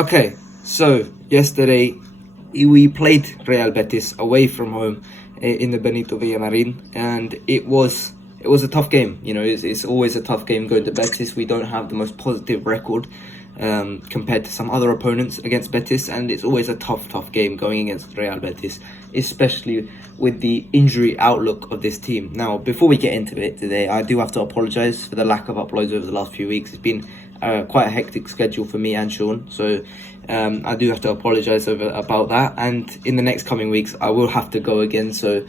Okay, so yesterday we played Real Betis away from home in the Benito Villamarin, and it was a tough game. You know, it's always a tough game going to Betis. We don't have the most positive record compared to some other opponents against Betis, and it's always a tough game going against Real Betis, especially with the injury outlook of this team. Now, before we get into it today, I do have to apologise for the lack of uploads over the last few weeks. It's been quite a hectic schedule for me and Sean, so I do have to apologise about that. And in the next coming weeks, I will have to go again, so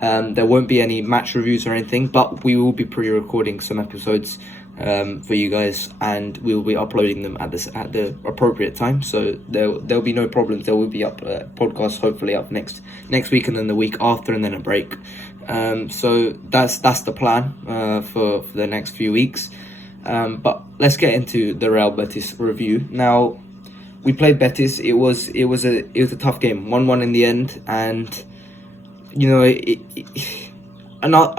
there won't be any match reviews or anything, but we will be pre-recording some episodes for you guys, and we will be uploading them at the appropriate time. So there'll be no problems. There will be podcasts hopefully up next week, and then the week after, and then a break. So that's the plan for the next few weeks. But let's get into the Real Betis review. Now, we played Betis. It was a tough game, 1-1 in the end, and you know,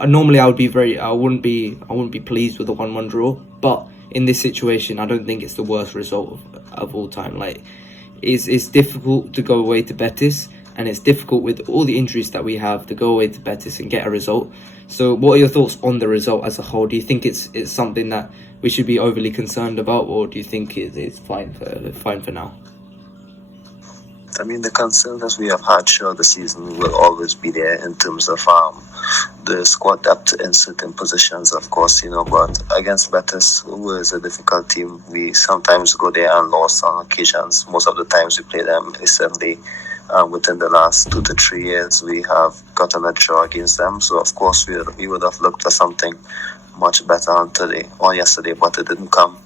normally I wouldn't be pleased with a 1-1 draw, but in this situation, I don't think it's the worst result of all time. Like, it's difficult to go away to Betis, and it's difficult with all the injuries that we have to go away to Betis and get a result. So what are your thoughts on the result as a whole? Do you think it's something that we should be overly concerned about, or do you think it's fine for now? I mean, the concerns that we have had throughout the season will always be there in terms of the squad depth in certain positions, of course, you know, but against Betis, who is a difficult team, we sometimes go there and lost on occasions. Most of the times we play them recently. Within the last 2 to 3 years, we have gotten a draw against them. So, of course, we would have looked for something much better on today or yesterday, but it didn't come.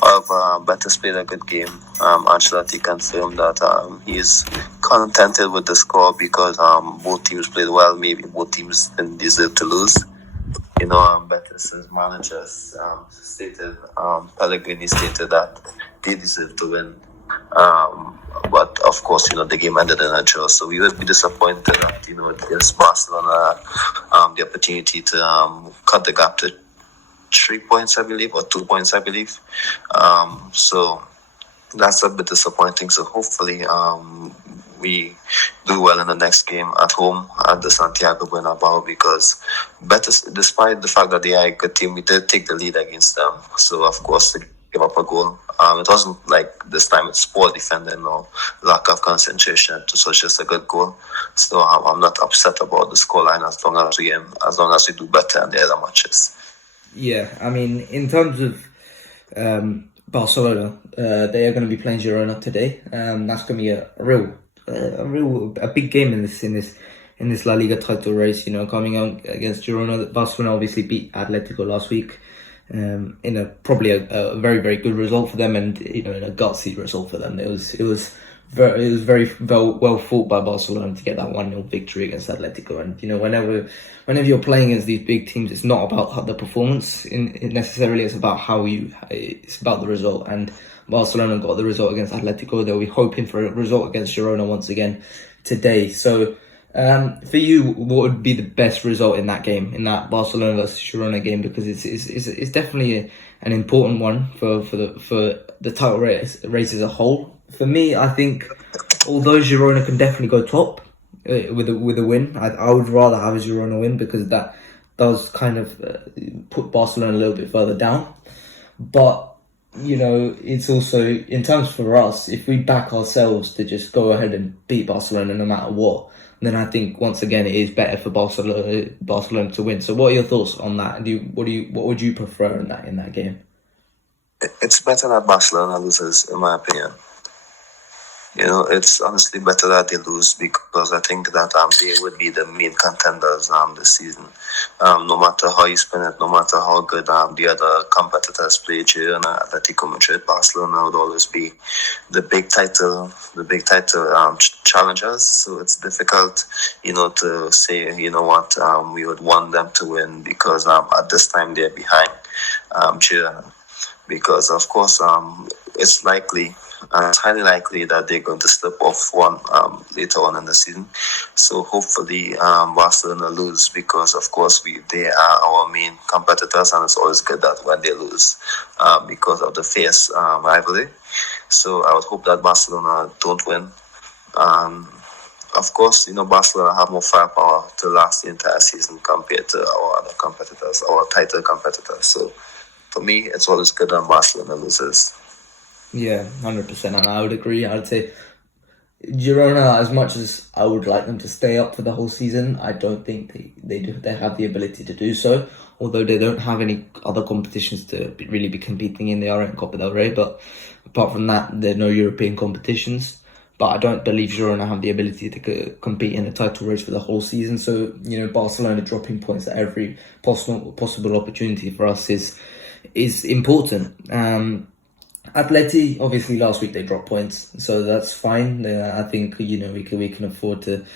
However, Betis played a good game. Ancelotti confirmed that he is contented with the score because both teams played well. Maybe both teams didn't deserve to lose. You know, Betis' managers Pellegrini stated that they deserve to win. But of course, you know, the game ended in a draw, so we would be disappointed that, you know, against Barcelona, the opportunity to cut the gap to 3 points, I believe, or 2 points, I believe. So that's a bit disappointing. So hopefully, we do well in the next game at home at the Santiago Bernabeu, because Betis, despite the fact that they are a good team, we did take the lead against them. So of course, to give up a goal, it wasn't like this time it's poor defending or lack of concentration. So it's just a good goal. So I'm not upset about the scoreline as long as we do better in the other matches. Yeah, I mean, in terms of Barcelona, they are going to be playing Girona today. That's going to be a big game in this La Liga title race. You know, coming out against Girona. Barcelona obviously beat Atletico last week in probably a very, very good result for them, and you know, in a gutsy result for them. It was very well fought by Barcelona to get that 1-0 victory against Atletico. And you know, whenever you're playing against these big teams, it's not about the performance necessarily. It's about it's about the result. And Barcelona got the result against Atletico. They'll be hoping for a result against Girona once again today. So for you, what would be the best result in that game, in that Barcelona versus Girona game? Because it's definitely an important one for the title race as a whole. For me, I think although Girona can definitely go top with a win, I would rather have a Girona win, because that does kind of put Barcelona a little bit further down. But you know, it's also, in terms for us, if we back ourselves to just go ahead and beat Barcelona no matter what, then I think once again it is better for Barcelona to win. So what are your thoughts on that? What would you prefer in that game? It's better that Barcelona loses, in my opinion. You know, it's honestly better that they lose, because I think that they would be the main contenders this season. No matter how you spin it, no matter how good the other competitors play, Girona, Atletico Madrid, Barcelona would always be the big title challengers. So it's difficult, you know, to say, you know what, we would want them to win, because at this time they're behind Girona. Because of course it's likely, it's highly likely that they're going to slip off one later on in the season. So hopefully Barcelona lose, because of course they are our main competitors, and it's always good that when they lose because of the fierce rivalry. So I would hope that Barcelona don't win. Of course, Barcelona have more firepower to last the entire season compared to our other competitors, our title competitors. So for me, it's always good when Barcelona loses. Yeah, 100%, and I would agree. I'd say Girona, as much as I would like them to stay up for the whole season, I don't think they have the ability to do so. Although they don't have any other competitions to really be competing in, they are in Copa del Rey. But apart from that, there are no European competitions. But I don't believe Girona have the ability to compete in a title race for the whole season. So Barcelona dropping points at every possible opportunity for us is important. Atleti, obviously last week they dropped points, so that's fine. I think we can afford to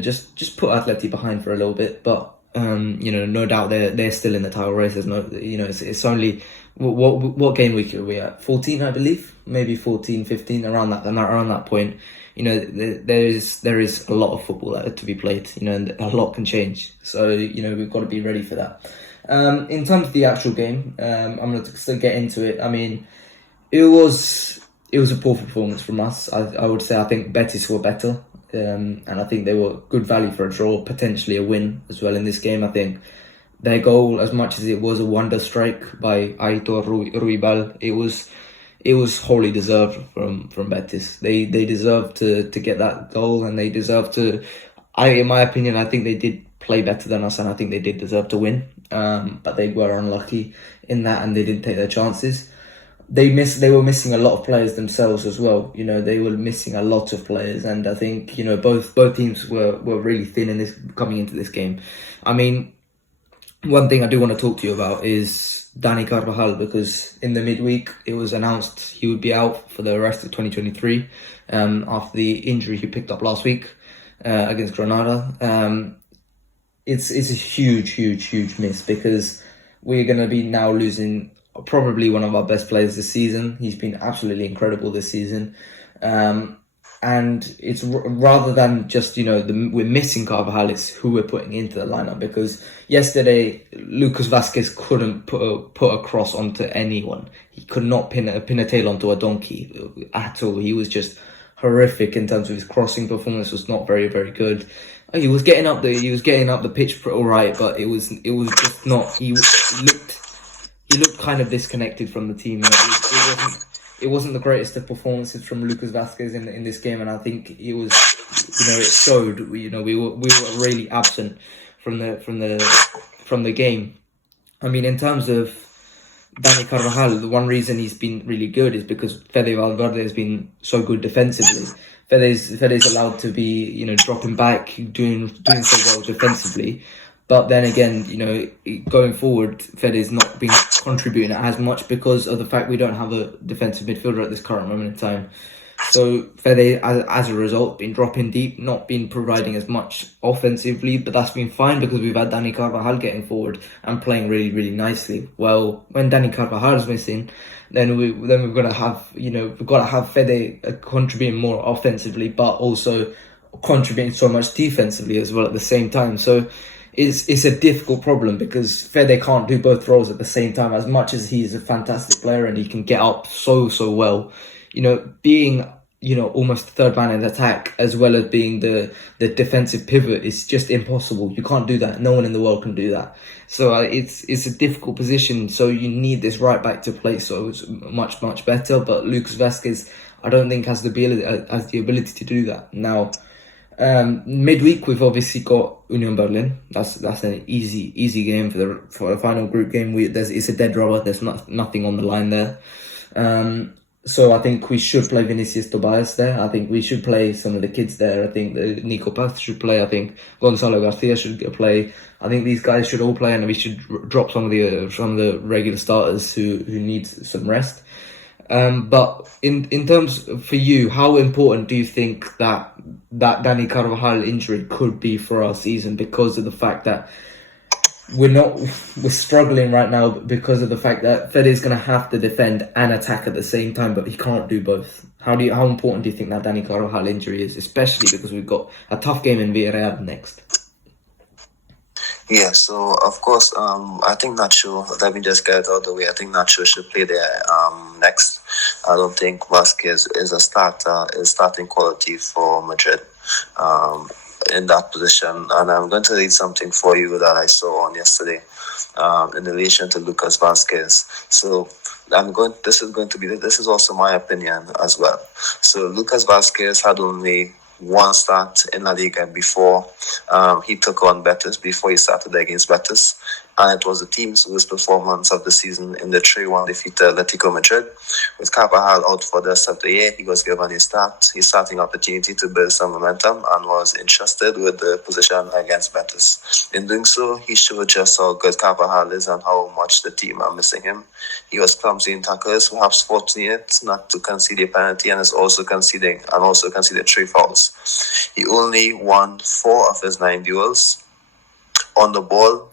just put Atleti behind for a little bit, but no doubt they're still in the title race. There's no it's only what game week are we at? 14, I believe, maybe 14, 15, around that point. There is a lot of football to be played, and a lot can change. So we've got to be ready for that. In terms of the actual game, I'm going to still get into it. I mean, it was a poor performance from us. I would say I think Betis were better, and I think they were good value for a draw, potentially a win as well in this game. I think their goal, as much as it was a wonder strike by Aitor Ruibal, it was wholly deserved from Betis. They deserved to get that goal, and they deserved to. In my opinion, I think they did play better than us, and I think they did deserve to win. But they were unlucky in that, and they didn't take their chances. They were missing a lot of players themselves as well. They were missing a lot of players, and I think both teams were really thin in this coming into this game. I mean, one thing I do want to talk to you about is Dani Carvajal, because in the midweek it was announced he would be out for the rest of 2023 after the injury he picked up last week against Granada. It's a huge miss, because we're going to be now losing probably one of our best players this season. He's been absolutely incredible this season. And it's rather than just, we're missing Carvajal, it's who we're putting into the lineup. Because yesterday, Lucas Vazquez couldn't put a cross onto anyone. He could not pin a tail onto a donkey at all. He was just horrific in terms of his crossing performance. Was not very, very good. He was getting up the pitch all right, but it was just not. He looked kind of disconnected from the team. It wasn't the greatest of performances from Lucas Vazquez in this game, and I think it was, it showed. We were really absent from the game. I mean, in terms of Dani Carvajal, the one reason he's been really good is because Fede Valverde has been so good defensively. Fede's allowed to be, dropping back, doing so well defensively. But then again, going forward, Fede's not been contributing as much because of the fact we don't have a defensive midfielder at this current moment in time. So Fede, as a result, been dropping deep, not been providing as much offensively, but that's been fine because we've had Dani Carvajal getting forward and playing really, really nicely. Well, when Dani Carvajal is missing, then we've got to have Fede contributing more offensively, but also contributing so much defensively as well at the same time. So it's a difficult problem because Fede can't do both roles at the same time. As much as he's a fantastic player and he can get up so well, being almost the third man in attack as well as being the defensive pivot is just impossible. You can't do that. No one in the world can do that. So it's a difficult position. So you need this right back to play so it's much better. But Lucas Vazquez, I don't think has the ability to do that now. Midweek we've obviously got Union Berlin. That's an easy game for the final group game. It's a dead rubber. There's nothing on the line there. So I think we should play Vinicius Tobias there. I think we should play some of the kids there. I think Nico Paz should play. I think Gonzalo Garcia should play. I think these guys should all play, and we should drop some of the regular starters who need some rest. But in terms for you, how important do you think that Dani Carvajal injury could be for our season, because of the fact that we're struggling right now because of the fact that Fede is going to have to defend and attack at the same time, but he can't do both. How important do you think that Dani Carvajal injury is, especially because we've got a tough game in Villarreal next? Yeah, so of course, I think Nacho. Let me just get it out of the way. I think Nacho should play there next. I don't think Vasquez is a starter, is starting quality for Madrid in that position. And I'm going to read something for you that I saw on yesterday in relation to Lucas Vasquez. So I'm going. This is also my opinion as well. So Lucas Vasquez had only one start in La Liga before he took on Betis, before he started against Betis. And it was the team's worst performance of the season in the 3-1 defeat to Atletico Madrid. With Carvajal out for the rest of the year, he was given his starting opportunity to build some momentum and was entrusted with the position against Betis. In doing so, he showed just how good Carvajal is and how much the team are missing him. He was clumsy in tackles, perhaps fortunate not to concede a penalty, and also conceded 3 fouls. He only won 4 of his 9 duels. On the ball,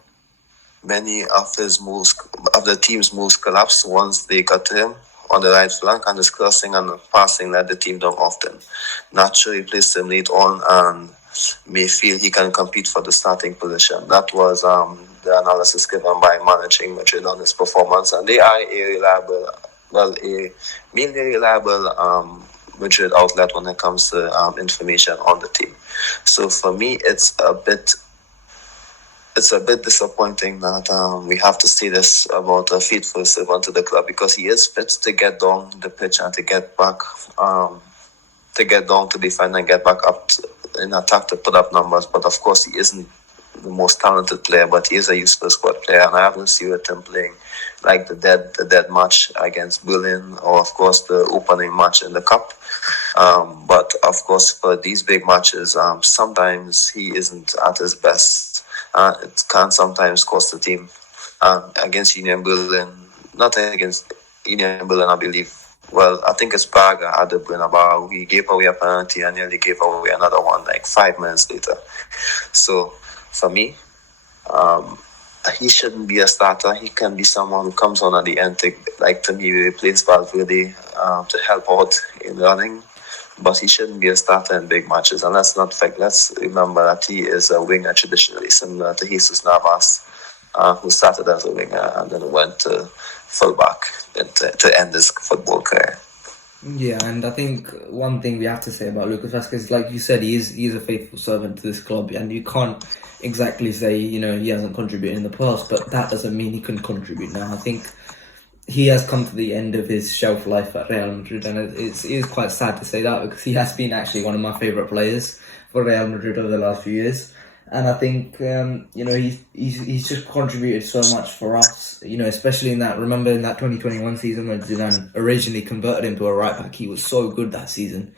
many of the team's moves collapsed once they got to him on the right flank, and his crossing and passing led the team down often. Naturally, placed him late on and may feel he can compete for the starting position. That was the analysis given by Managing Madrid on his performance, and they are a mainly reliable Madrid outlet when it comes to information on the team. So for me, it's a bit disappointing that we have to say this about a faithful servant to the club, because he is fit to get down the pitch and to get back, to get down to defend and get back up in attack to put up numbers. But of course, he isn't the most talented player, but he is a useful squad player, and I haven't seen him playing like the dead match against Lunin, or of course the opening match in the cup. But of course, for these big matches, sometimes he isn't at his best. It can sometimes cost the team. Against Union Berlin, not against Union Berlin, I believe. Well, I think it's Braga at the Bernabeu. He gave away a penalty and nearly gave away another one like 5 minutes later. So for me, he shouldn't be a starter. He can be someone who comes on at the end to me replace Valverde to help out in running. But he shouldn't be a starter in big matches. And let's remember that he is a winger traditionally, similar to Jesus Navas, who started as a winger and then went to fullback to end his football career. Yeah, and I think one thing we have to say about Lucas Vazquez, like you said, he is a faithful servant to this club, and you can't exactly say, he hasn't contributed in the past, but that doesn't mean he can contribute now. I think he has come to the end of his shelf life at Real Madrid, and it is quite sad to say that, because he has been actually one of my favourite players for Real Madrid over the last few years. And I think, he's just contributed so much for us, especially in that 2021 season when Zidane originally converted him to a right back. He was so good that season,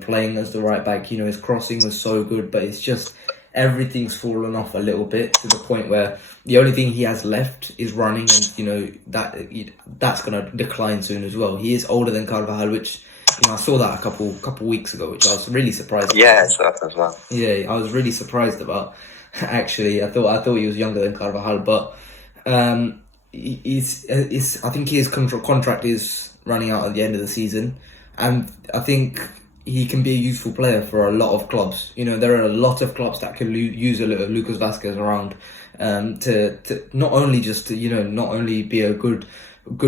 playing as the right back. His crossing was so good, but it's just everything's fallen off a little bit to the point where the only thing he has left is running, and that's going to decline soon as well. He is older than Carvajal, which I saw that a couple weeks ago, which I was really surprised. Yeah, I saw that as well. Yeah, I was really surprised about. Actually, I thought he was younger than Carvajal, but I think his contract is running out at the end of the season, and I think he can be a useful player for a lot of clubs. There are a lot of clubs that can use a little Lucas Vazquez around to not only be a good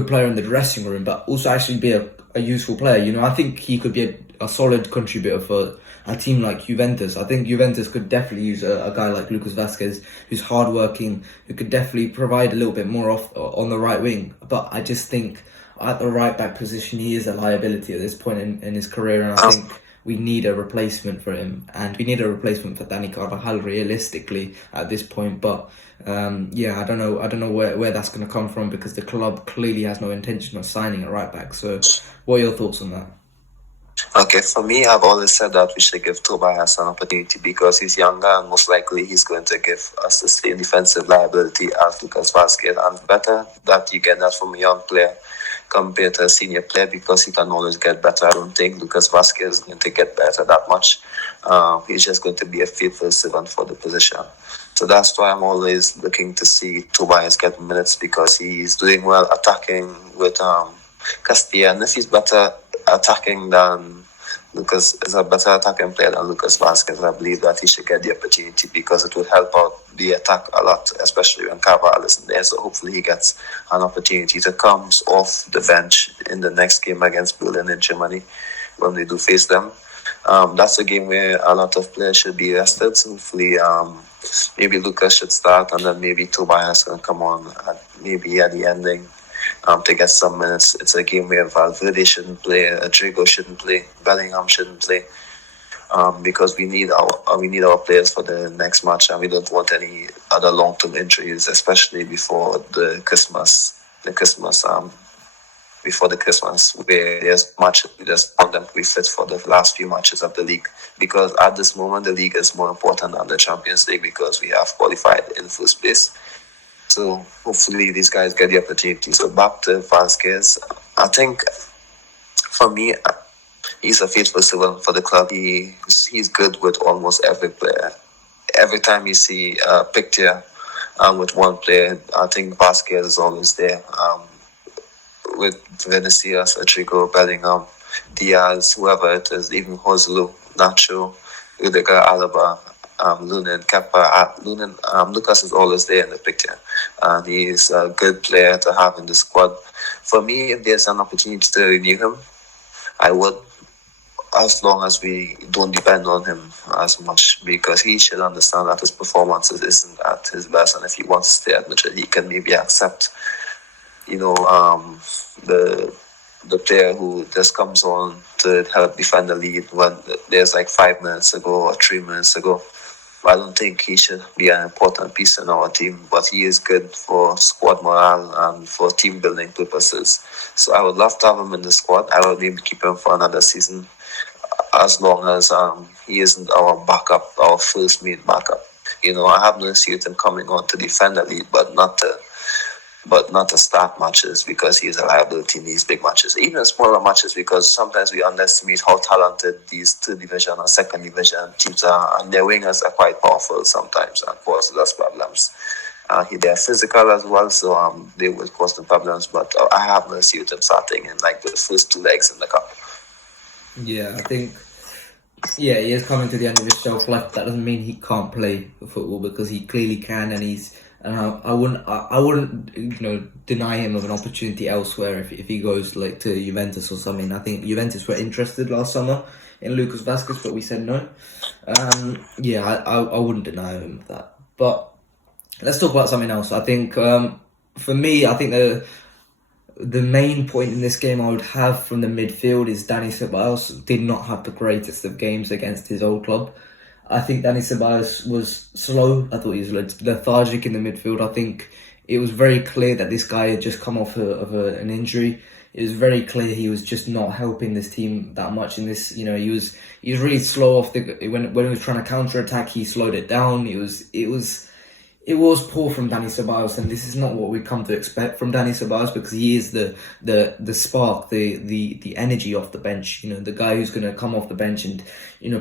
player in the dressing room, but also actually be a useful player. I think he could be a solid contributor for a team like Juventus. I think Juventus could definitely use a guy like Lucas Vazquez, who's hardworking, who could definitely provide a little bit more on the right wing. But I just think at the right back position, he is a liability at this point in his career, and I think we need a replacement for him, and we need a replacement for Dani Carvajal realistically at this point. But I don't know where that's going to come from, because the club clearly has no intention of signing a right back. So what are your thoughts on that? Okay, for me, I've always said that we should give Tobias an opportunity, because he's younger and most likely he's going to give us the same defensive liability as Lucas Vazquez, and better that you get that from a young player compared to a senior player, because he can always get better. I don't think Lucas Vazquez is going to get better that much. He's just going to be a faithful servant for the position. So that's why I'm always looking to see Tobias get minutes, because he's doing well attacking with Castilla, and if he's better attacking than Lucas is a better attacking player than Lucas Vazquez. I believe that he should get the opportunity because it would help out the attack a lot, especially when Carvajal isn't there. So hopefully he gets an opportunity to come off the bench in the next game against Berlin in Germany when we do face them. That's a game where a lot of players should be rested. So hopefully, maybe Lucas should start, and then maybe Tobias can come on maybe at the ending to get some minutes. It's a game where Valverde shouldn't play, Rodrigo shouldn't play, Bellingham shouldn't play, because we need our players for the next match, and we don't want any other long-term injuries, especially before the Christmas where there's matches. We just want them to be fit for the last few matches of the league, because at this moment the league is more important than the Champions League because we have qualified in first place. So hopefully these guys get the opportunity. So back to Vazquez. I think for me, he's a faithful servant for the club. He's good with almost every player. Every time you see a picture with one player, I think Vazquez is always there. With Vinicius, Rodrigo, Bellingham, Diaz, whoever it is, even Joselu, Nacho, Rudiger, Alaba, Lunin, Kepa, Lucas is always there in the picture, and he's a good player to have in the squad. For me, if there's an opportunity to renew him, I would, as long as we don't depend on him as much, because he should understand that his performances isn't at his best, and if he wants to stay at Madrid, he can maybe accept the player who just comes on to help defend the lead when there's like 5 minutes to go or 3 minutes to go. I don't think he should be an important piece in our team, but he is good for squad morale and for team building purposes. So I would love to have him in the squad. I would maybe keep him for another season, as long as he isn't our backup, our first mate backup. I have no issue with him coming on to defend the lead, but not to start matches, because he is a liability in these big matches, even smaller matches, because sometimes we underestimate how talented these third division or second division teams are, and their wingers are quite powerful sometimes and cause us problems. They're physical as well, so they will cause them problems, but I have no issue with them starting in like the first 2 legs in the cup. Yeah, I think he is coming to the end of his shelf life. That doesn't mean he can't play football, because he clearly can, and I wouldn't deny him of an opportunity elsewhere if he goes like to Juventus or something. I think Juventus were interested last summer in Lucas Vazquez, but we said no. I wouldn't deny him that. But let's talk about something else. I think for me, I think the main point in this game I would have from the midfield is Dani Ceballos did not have the greatest of games against his old club. I think Dani Ceballos was slow. I thought he was lethargic in the midfield. I think it was very clear that this guy had just come off an injury. It was very clear he was just not helping this team that much in this. He was really slow off when he was trying to counter attack. He slowed it down. It was poor from Dani Ceballos, and this is not what we come to expect from Dani Ceballos, because he is the spark, the energy off the bench. The guy who's going to come off the bench and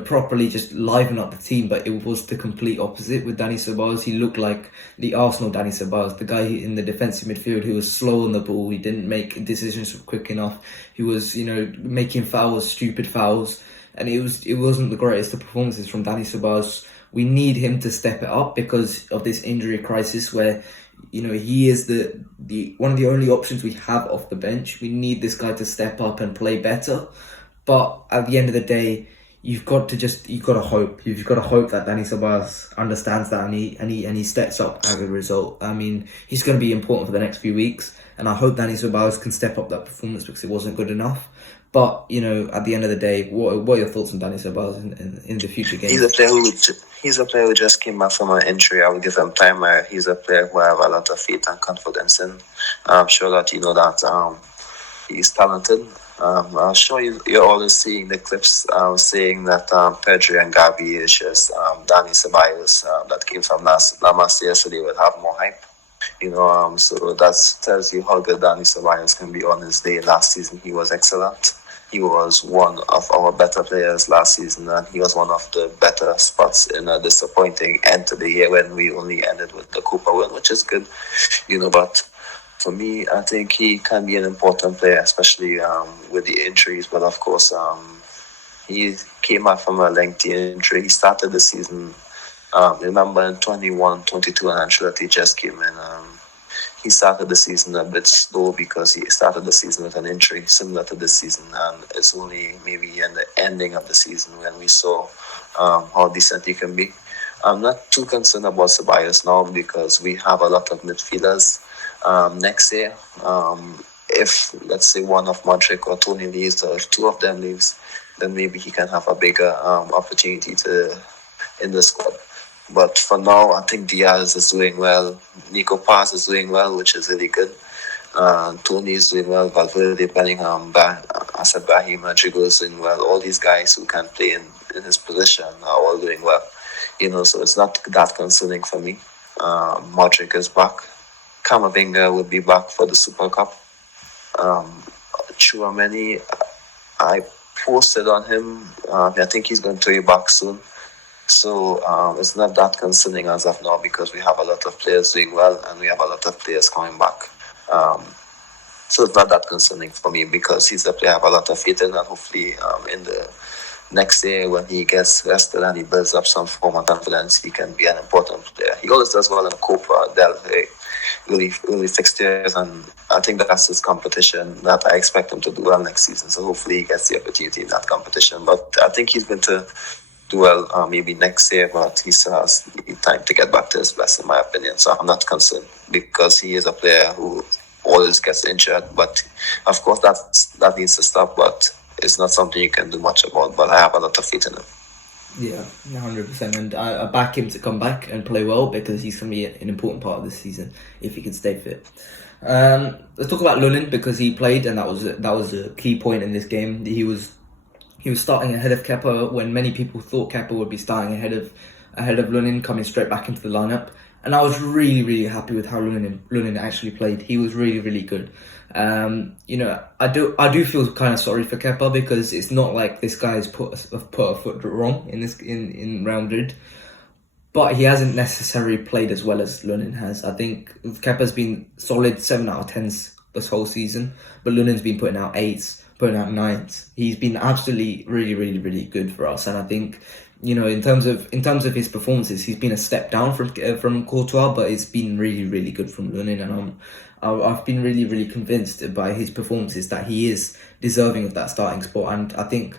properly just liven up the team. But it was the complete opposite with Dani Ceballos. He looked like the Arsenal Dani Ceballos, the guy in the defensive midfield who was slow on the ball. He didn't make decisions quick enough. He was making fouls, stupid fouls, and it wasn't the greatest of performances from Dani Ceballos. We need him to step it up because of this injury crisis where, he is the one of the only options we have off the bench. We need this guy to step up and play better. But at the end of the day, you've got to hope. You've got to hope that Dani Ceballos understands that and he steps up as a result. I mean, he's going to be important for the next few weeks, and I hope Dani Ceballos can step up that performance because it wasn't good enough. But, at the end of the day, what are your thoughts on Dani Ceballos in the future games? He's a player who just came back from an injury. I will give him time. He's a player who I have a lot of faith and confidence in. I'm sure that that he's talented. I'm sure you're always seeing the clips saying that Pedri and Gavi is just Dani Ceballos that came from La Masia, so they would have more hype. So that tells you how good Dani Ceballos can be on his day. Last season, he was excellent. He was one of our better players last season, and he was one of the better spots in a disappointing end to the year when we only ended with the Copa win, which is good, but for me, I think he can be an important player, especially with the injuries. But of course, He came back from a lengthy injury. He started the season, remember in 21-22 when Ancelotti just came in. He started the season a bit slow because he started the season with an injury similar to this season, and it's only maybe in the ending of the season when we saw how decent he can be. I'm not too concerned about Ceballos now because we have a lot of midfielders next year. If, let's say, one of Modric or Tony leaves, or if two of them leaves, then maybe he can have a bigger opportunity in the squad. But for now, I think Diaz is doing well. Nico Paz is doing well, which is really good. Tony is doing well. Valverde, Bellingham, Asabahi, Madrigal is doing well. All these guys who can play in his position are all doing well. So it's not that concerning for me. Modric is back. Camavinga will be back for the Super Cup. Chouameni, I posted on him. I think he's going to be back soon. So it's not that concerning as of now because we have a lot of players doing well and we have a lot of players coming back. So it's not that concerning for me because he's a player I have a lot of faith in, and hopefully in the next year when he gets rested and he builds up some form of confidence, he can be an important player. He always does well in Copa del Rey, really fixtures, and I think that's his competition that I expect him to do well next season. So hopefully he gets the opportunity in that competition. But I think he's going to do well maybe next year, but he still has time to get back to his best, in my opinion. So I'm not concerned because he is a player who always gets injured. But of course, that needs to stop. But it's not something you can do much about. But I have a lot of faith in him. Yeah, 100%. And I back him to come back and play well because he's going to be an important part of this season if he can stay fit. Let's talk about Lunin because he played, and that was a key point in this game. He was starting ahead of Kepa when many people thought Kepa would be starting ahead of Lunin, coming straight back into the lineup. And I was really, really happy with how Lunin actually played. He was really, really good. I do feel kind of sorry for Kepa because it's not like this guy has put a foot wrong in Real Madrid, but he hasn't necessarily played as well as Lunin has. I think Kepa's been solid 7 out of 10s this whole season, but Lunin's been putting out 8s. Putting out 9s. He's been absolutely really, really, really good for us, and I think in terms of his performances, he's been a step down from Courtois, but it's been really, really good from Lunin, and I've been really, really convinced by his performances that he is deserving of that starting spot. And I think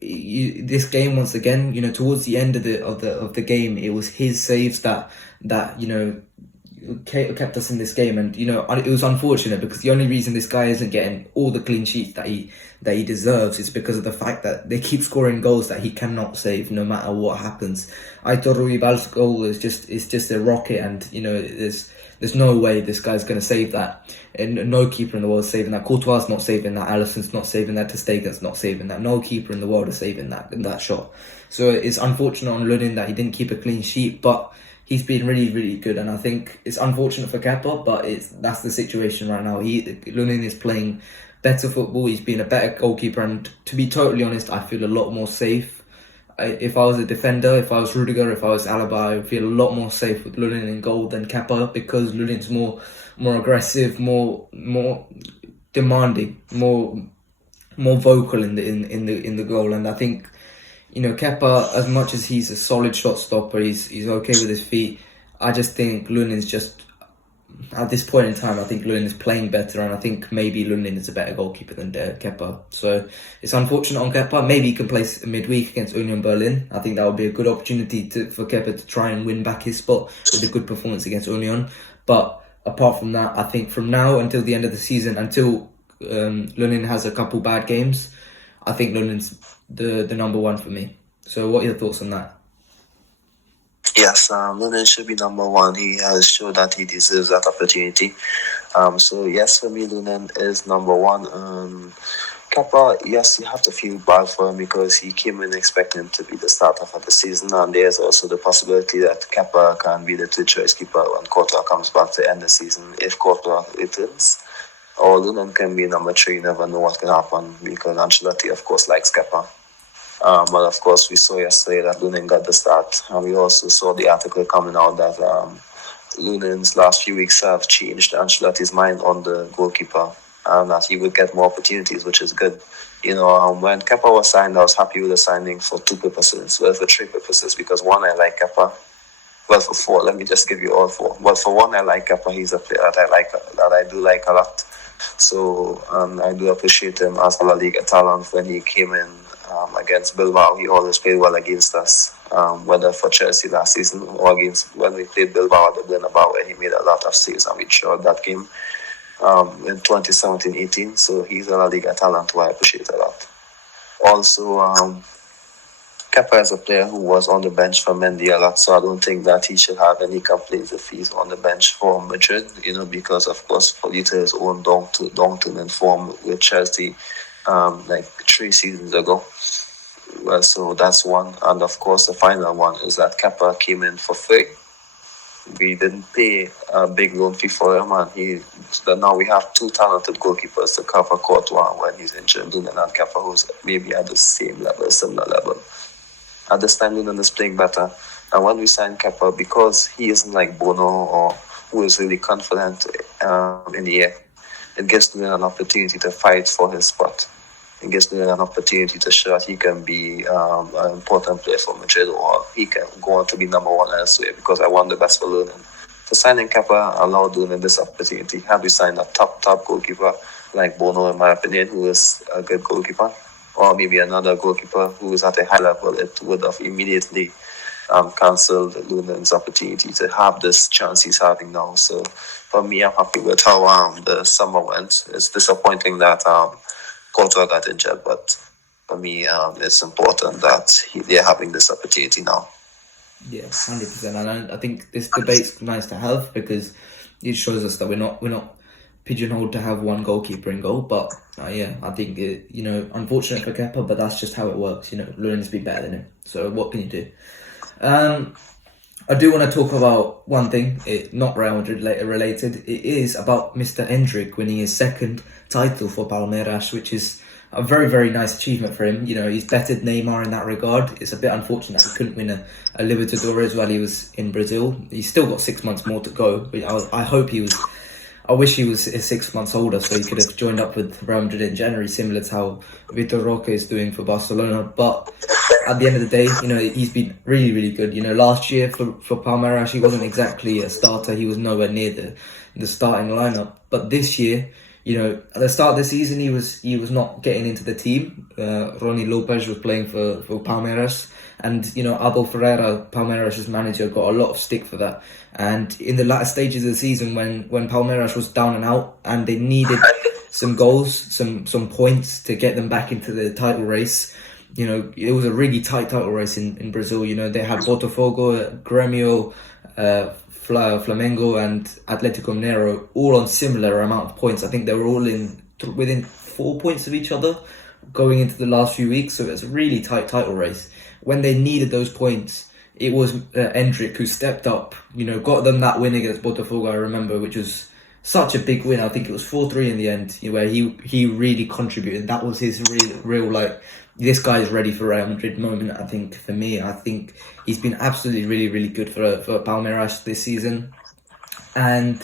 this game once again, towards the end of the game, it was his saves that kept us in this game. And it was unfortunate because the only reason this guy isn't getting all the clean sheets that he deserves is because of the fact that they keep scoring goals that he cannot save no matter what happens. Aitor Ruibal's goal is just a rocket, and there's no way this guy's going to save that, and no keeper in the world is saving that. Courtois not saving that, Alisson's not saving that, Ter Stegen's not saving that. No keeper in the world is saving that shot. So it's unfortunate on Lunin that he didn't keep a clean sheet, but he's been really, really good, and I think it's unfortunate for Kepa, but that's the situation right now. Lunin is playing better football. He's been a better goalkeeper, and to be totally honest, I feel a lot more safe. If I was a defender, if I was Rudiger, if I was Alaba, I would feel a lot more safe with Lunin in goal than Kepa because Lunin's more aggressive, more demanding, more vocal in the goal, and I think. Kepa, as much as he's a solid shot stopper, he's okay with his feet. I just think Lunin's just, at this point in time, I think Lunin is playing better, and I think maybe Lunin is a better goalkeeper than Kepa. So it's unfortunate on Kepa. Maybe he can play midweek against Union Berlin. I think that would be a good opportunity for Kepa to try and win back his spot with a good performance against Union. But apart from that, I think from now until the end of the season, until Lunin has a couple bad games, I think Lunin's the number one for me. So what are your thoughts on that? Yes, Lunin should be number one. He has shown that he deserves that opportunity. So yes, for me, Lunin is number one. Kepa, yes, you have to feel bad for him because he came in expecting to be the starter for the season, and there's also the possibility that Kepa can be the third choice keeper when Courtois comes back to end the season if Courtois returns. Or Lunin can be number 3. You never know what can happen because Ancelotti, of course, likes Kepa. But of course, we saw yesterday that Lunin got the start, and we also saw the article coming out that Lunin's last few weeks have changed Ancelotti's mind on the goalkeeper that he would get more opportunities, which is good. When Kepa was signed, I was happy with the signing for two purposes. Well, for three purposes, because one, I like Kepa. Well, for four, let me just give you all four. Well, for one, I like Kepa. He's a player that I do like a lot. So I do appreciate him as a La Liga talent. When he came in against Bilbao, he always played well against us. Whether for Chelsea last season or against when we played Bilbao at the Bernabeu, where he made a lot of saves and we showed that game in 2017-18. So he's a La Liga talent who I appreciate a lot. Also, Kepa is a player who was on the bench for Mendy a lot, so I don't think that he should have any complaints if he's on the bench for Madrid, because of course Polito is own down in form with Chelsea like 3 seasons ago. Well, so that's one. And of course the final one is that Kepa came in for free. We didn't pay a big loan fee for him, and now we have two talented goalkeepers to cover Courtois when he's injured, Lunin and Kepa, who's maybe at the same level, similar level. At this time, Lunin is playing better. And when we signed Kepa, because he isn't like Bono or who is really confident in the air, it gives Lunin an opportunity to fight for his spot. It gives Lunin an opportunity to show that he can be an important player for Madrid, or he can go on to be number one elsewhere, because I want the best for Lunin. So signing Kepa allowed Lunin this opportunity. Had we signed a top goalkeeper like Bono, in my opinion, who is a good goalkeeper, or maybe another goalkeeper who is at a high level, it would have immediately cancelled Lunin's opportunity to have this chance he's having now. So for me, I'm happy with how the summer went. It's disappointing that Courtois got injured, but for me, it's important that they're having this opportunity now. Yeah, 100%. And I think this debate's nice to have, because it shows us that we're not pigeonholed to have one goalkeeper in goal. But yeah, I think unfortunate for Kepa, but that's just how it works. Lunin's been better than him. So what can you do? I do want to talk about one thing, not Real Madrid related. It is about Mr. Endrick winning his second title for Palmeiras, which is a very, very nice achievement for him. He's bettered Neymar in that regard. It's a bit unfortunate he couldn't win a Libertadores while he was in Brazil. He's still got 6 months more to go. I wish he was 6 months older, so he could have joined up with Real Madrid in January, similar to how Vitor Roque is doing for Barcelona. But at the end of the day, he's been really, really good. Last year for Palmeiras, he wasn't exactly a starter. He was nowhere near the starting lineup. But this year, at the start of the season, he was not getting into the team. Ronnie Lopez was playing for Palmeiras. And, Abel Ferreira, Palmeiras' manager, got a lot of stick for that. And in the latter stages of the season, when Palmeiras was down and out and they needed some goals, some points to get them back into the title race, it was a really tight title race in Brazil. They had Botafogo, Grêmio, Flamengo and Atlético Mineiro all on similar amount of points. I think they were all within 4 points of each other going into the last few weeks. So it was a really tight title race. When they needed those points, it was Endrick who stepped up, got them that win against Botafogo, I remember, which was such a big win. I think it was 4-3 in the end, where he really contributed. That was his real like, this guy's ready for Real Madrid moment. I think for me, I think he's been absolutely really, really good for Palmeiras this season. And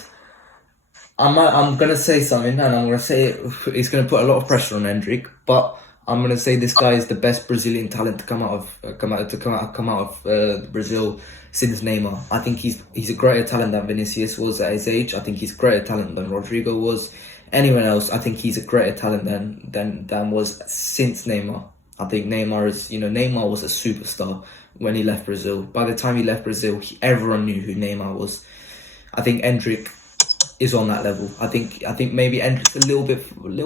I'm going to say something, and I'm going to say it's going to put a lot of pressure on Endrick, but I'm going to say this guy is the best Brazilian talent to come out of Brazil since Neymar. I think he's a greater talent than Vinicius was at his age. I think he's greater talent than Rodrigo was. Anyone else, I think he's a greater talent than was since Neymar. I think Neymar was a superstar when he left Brazil. By the time he left Brazil, everyone knew who Neymar was. I think Endrick is on that level. I think maybe Endrick's a little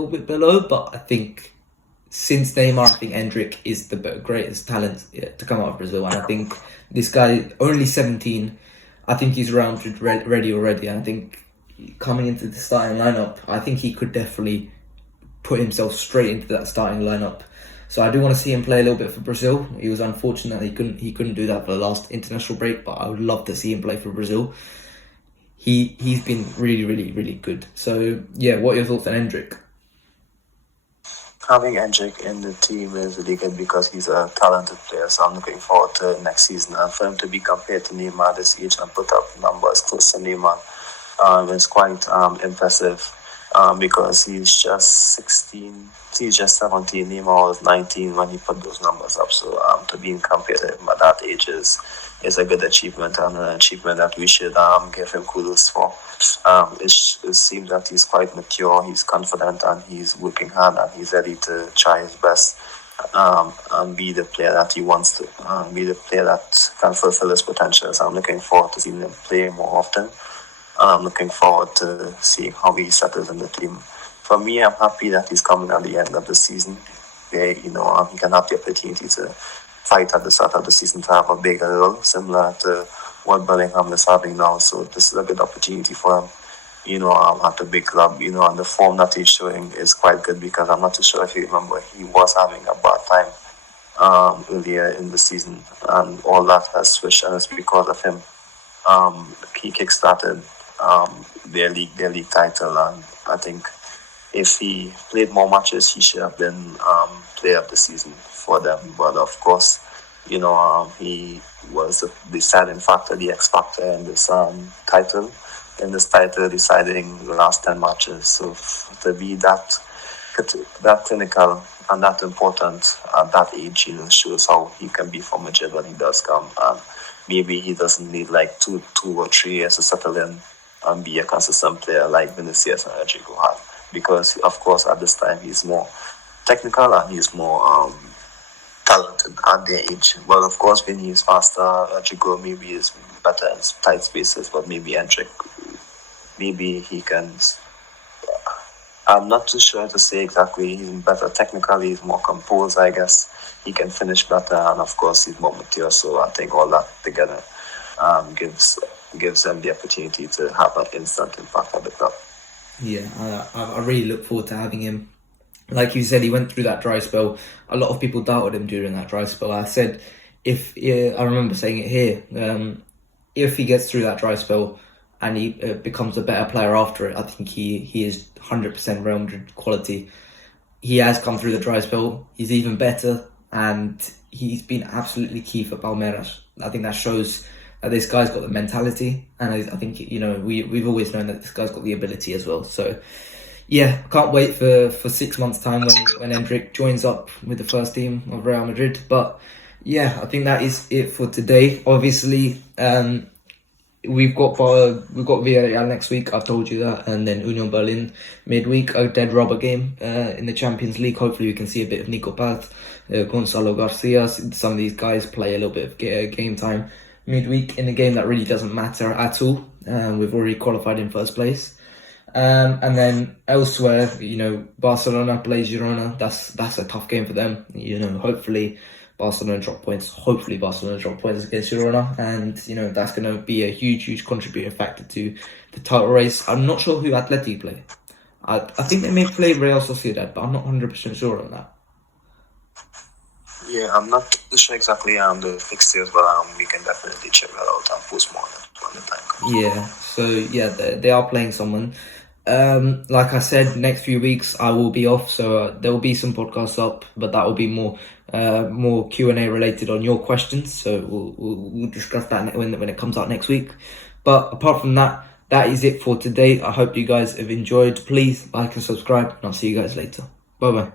bit below, but I think since Neymar, I think Endrick is the greatest talent to come out of Brazil. And I think this guy, only 17, I think he's around ready already. And I think coming into the starting lineup, I think he could definitely put himself straight into that starting lineup. So I do want to see him play a little bit for Brazil. He was unfortunate that he couldn't do that for the last international break, but I would love to see him play for Brazil. He's been really, really, really good. So yeah, what are your thoughts on Endrick? Having Endrick in the team is really good because he's a talented player, so I'm looking forward to next season. And for him to be compared to Neymar at this age and put up numbers close to Neymar is quite impressive. because he's just 16, he's just 17, Neymar was 19 when he put those numbers up. So to be compared to him at that age is a good achievement, and an achievement that we should give him kudos for. It seems that he's quite mature, he's confident, and he's working hard, and he's ready to try his best and be the player that he wants to, be the player that can fulfill his potential. So I'm looking forward to seeing him play more often. I'm looking forward to seeing how he settles in the team. For me, I'm happy that he's coming at the end of the season. Where, he can have the opportunity to fight at the start of the season to have a bigger role, similar to what Bellingham is having now. So this is a good opportunity for him. At the big club, and the form that he's showing is quite good, because I'm not too sure if you remember, he was having a bad time earlier in the season, and all that has switched, and it's because of him. He kickstarted their league title, and I think if he played more matches, he should have been player of the season for them. But of course, he was the deciding factor, the X factor in this title. Deciding the last 10 matches. So to be that clinical and that important at that age, shows how he can be for Madrid when he does come. And maybe he doesn't need like two or 3 years to settle in and be a consistent player like Vinicius and Rodrigo had. Because of course at this time he's more technical and he's more talented at their age. Well, of course, Vinny is faster. Rodrigo maybe is better in tight spaces, but maybe Endrick, maybe he can. I'm not too sure to say exactly. He's better technically. He's more composed, I guess. He can finish better, and of course, he's more mature. So I think all that together gives them the opportunity to have an instant impact on the club. Yeah, I really look forward to having him. Like you said, he went through that dry spell. A lot of people doubted him during that dry spell. I said, I remember saying it here, if he gets through that dry spell and he becomes a better player after it, I think he is 100% Real Madrid quality. He has come through the dry spell. He's even better, and he's been absolutely key for Palmeiras. I think that shows that this guy's got the mentality, and I think we've always known that this guy's got the ability as well. So yeah, can't wait for 6 months' time when Endrick joins up with the first team of Real Madrid. But yeah, I think that is it for today. Obviously, we've got Villarreal next week. I've told you that, and then Union Berlin midweek, a dead rubber game in the Champions League. Hopefully, we can see a bit of Nico Paz, Gonzalo Garcia. Some of these guys play a little bit of game time midweek in a game that really doesn't matter at all. We've already qualified in first place. And then elsewhere, Barcelona plays Girona. That's a tough game for them. Hopefully Barcelona drop points against Girona, and that's going to be a huge contributing factor to the title race. I'm not sure who Atleti play. I think they may play Real Sociedad, but I'm not 100% sure on that. Yeah, I'm not sure exactly the fixtures, but we can definitely check that out and post more when the time comes. Yeah, so yeah, they are playing someone. Like I said, next few weeks I will be off, so there will be some podcasts up, but that will be more Q&A related on your questions. So we'll discuss that when it comes out next week. But apart from that, that is it for today. I hope you guys have enjoyed. Please like and subscribe, and I'll see you guys later. Bye bye.